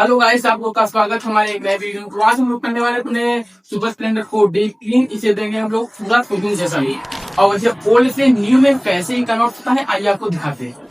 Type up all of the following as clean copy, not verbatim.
Hello guys, आपको का स्वागत हमारे एक नए वीडियो में। तो आज हम लोग करने वाले अपने सुपर स्प्लेंडर को डीप क्लीन। इसे देंगे हम लोग पूरा शोरूम जैसा ही। और वैसे ओल्ड से न्यू में कैसे ही कन्वर्ट होता है, आइए आपको दिखाते हैं।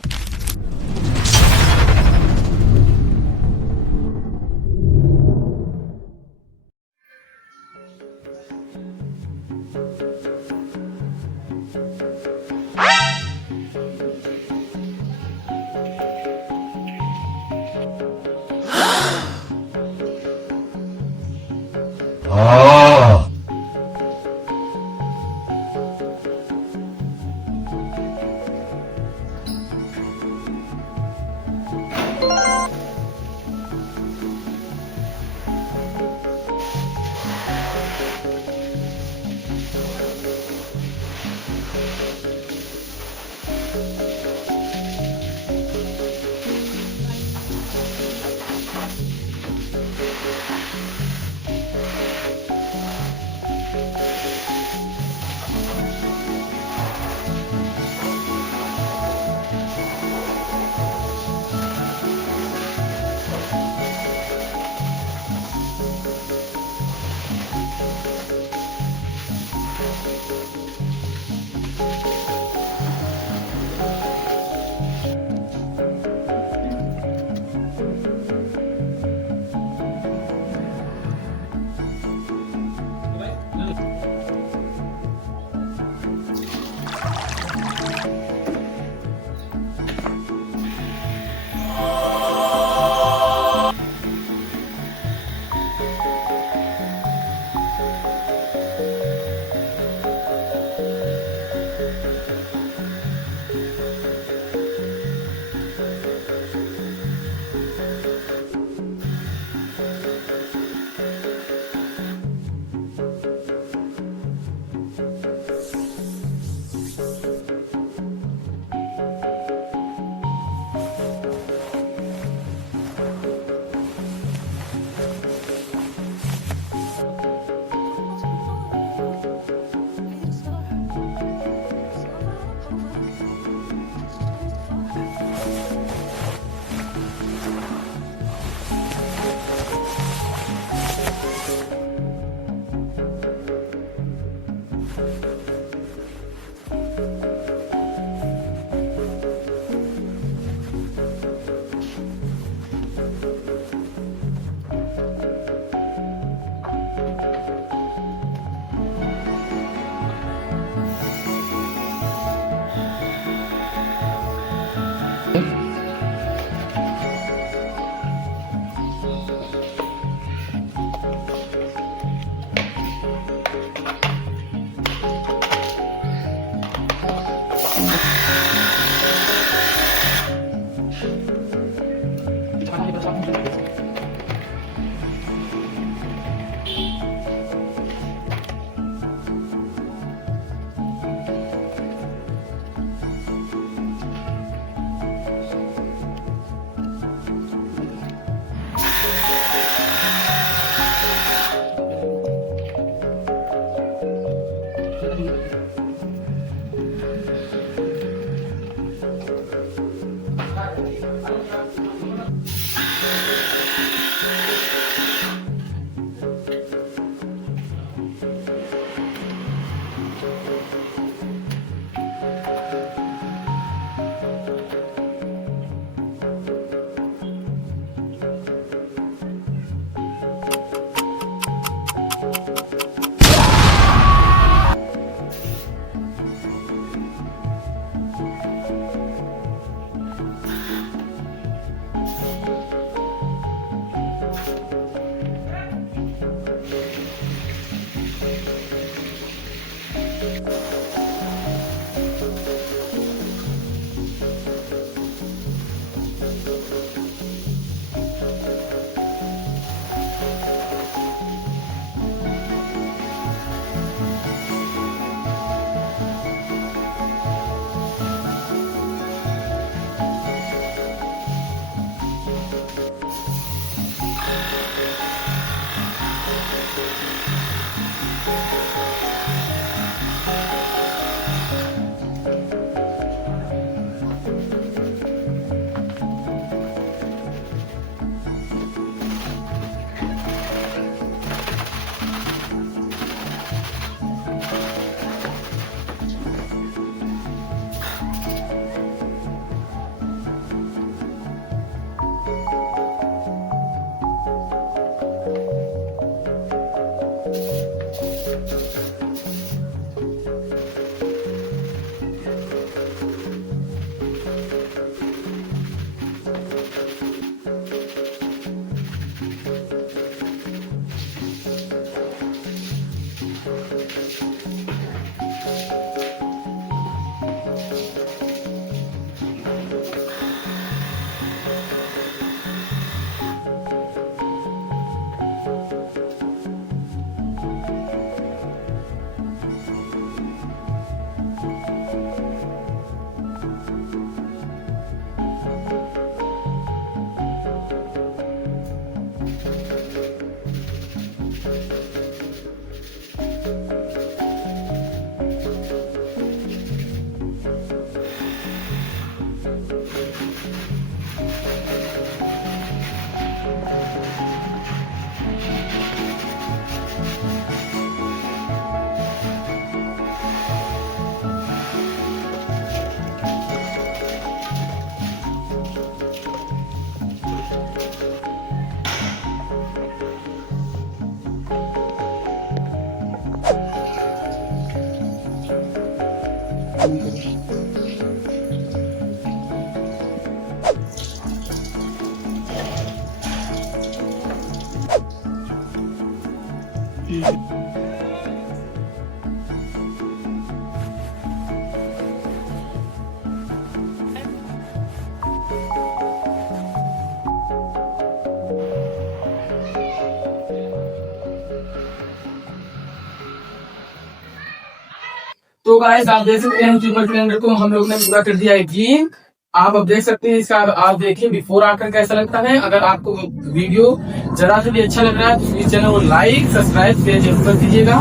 तो गाइस आप देख सकते हैं सुपर स्प्लेंडर को हम लोग ने पूरा कर दिया है क्लीन। आप अब देख सकते हैं इसका, आप देखिए बिफोर आकर कैसा लगता है। अगर आपको वीडियो जरा से भी अच्छा लग रहा है तो इस चैनल को लाइक सब्सक्राइब शेयर जरूर कर दीजिएगा।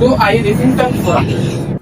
तो आइए देखते हैं इसका बिफोर आफ्टर।